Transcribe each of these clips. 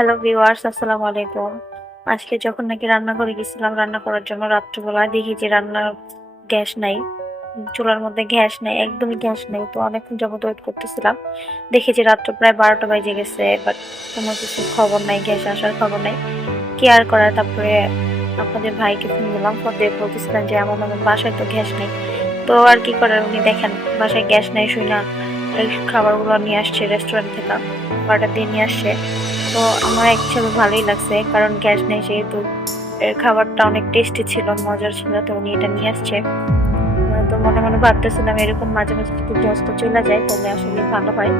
Hello viewers আসসালামু আলাইকুম। আজকে যখন নাকি রান্না করে গেছিলাম, রান্না করার জন্য রাত্রিবেলা দেখি যে রান্নার গ্যাস নাই, চুলার মধ্যে গ্যাস নেই, একদমই গ্যাস নেই। তো অনেকক্ষণ যাবত ওয়েট করতেছিলাম। দেখি যে রাত্র প্রায় বারোটা বাজে গেছে বাট কোনো কিছু খবর নাই, গ্যাস আসার খবর নাই। কেয়ার করার? তারপরে আপনাদের ভাইকে ফোন দিলাম ফোন দিয়ে বলতেছিলাম যে আমার আমার বাসায় তো গ্যাস নেই। তো আর কি করার? উনি দেখেন, বাসায় গ্যাস নেই শুই না এই খাবারগুলো নিয়ে আসছে রেস্টুরেন্ট থেকে অর্ডার দিয়ে নিয়ে আসছে। তো আমার অ্যাকচুয়ালি ভালোই লাগছে, কারণ গ্যাস নেই সেহেতু এর খাবারটা অনেক টেস্টি ছিল, মজার ছিল, তো উনি এটা নিয়ে আসছে। তো মনে মনে ভাবতেছিলাম এরকম মাঝে মাঝে যদি গ্যাস তো চলে যায়, তাহলে আসলে ভালো হয়।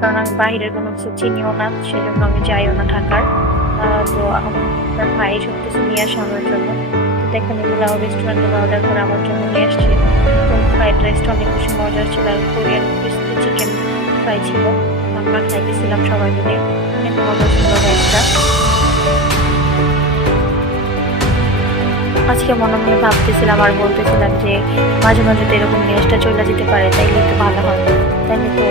কারণ আমি বাইরের কোনো কিছু চিনিও না, সেজন্য আমি যাইও না ঢাকার। তো আমার ভাই সব কিছু নিয়ে আসে আমার জন্য। তো দেখেন এগুলো রেস্টুরেন্টে অর্ডার করে আমার জন্য নিয়ে আসছে। তো ফ্রাইড রাইসটা অনেক বেশি মজার ছিল, আর কোরিয়ান ক্রিস্পি চিকেন ফ্রাই ছিল। আমরা খাইতেছিলাম সবাই মিলে। অনেক মজা আজকে মনে মনে ভাবতেছিলাম আর বলতেছিলাম যে মাঝে মাঝে তো এরকম গ্যাসটা চলে যেতে পারে, তাইলে একটু ভালো হয়। তাইলে তো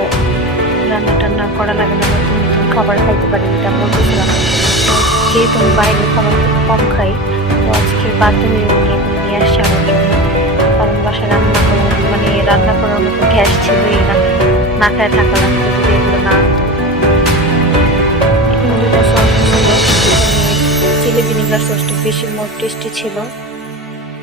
রান্না টান্না করা লাগে না, নতুন নতুন খাবার খাইতে পারি এটা বলতেছিলাম। যেহেতু আমি বাইরের খাবার কম খাই, তো আজকে বাধ্য হয়ে এগুলো নিয়ে আসছে আমার জন্য কারণ বাসায় রান্না করার মানে রান্না করার মতো গ্যাস ছিলই না না খায় থাকা লাগতো। ভিনিগার সসটা বেশি টেস্টি ছিল।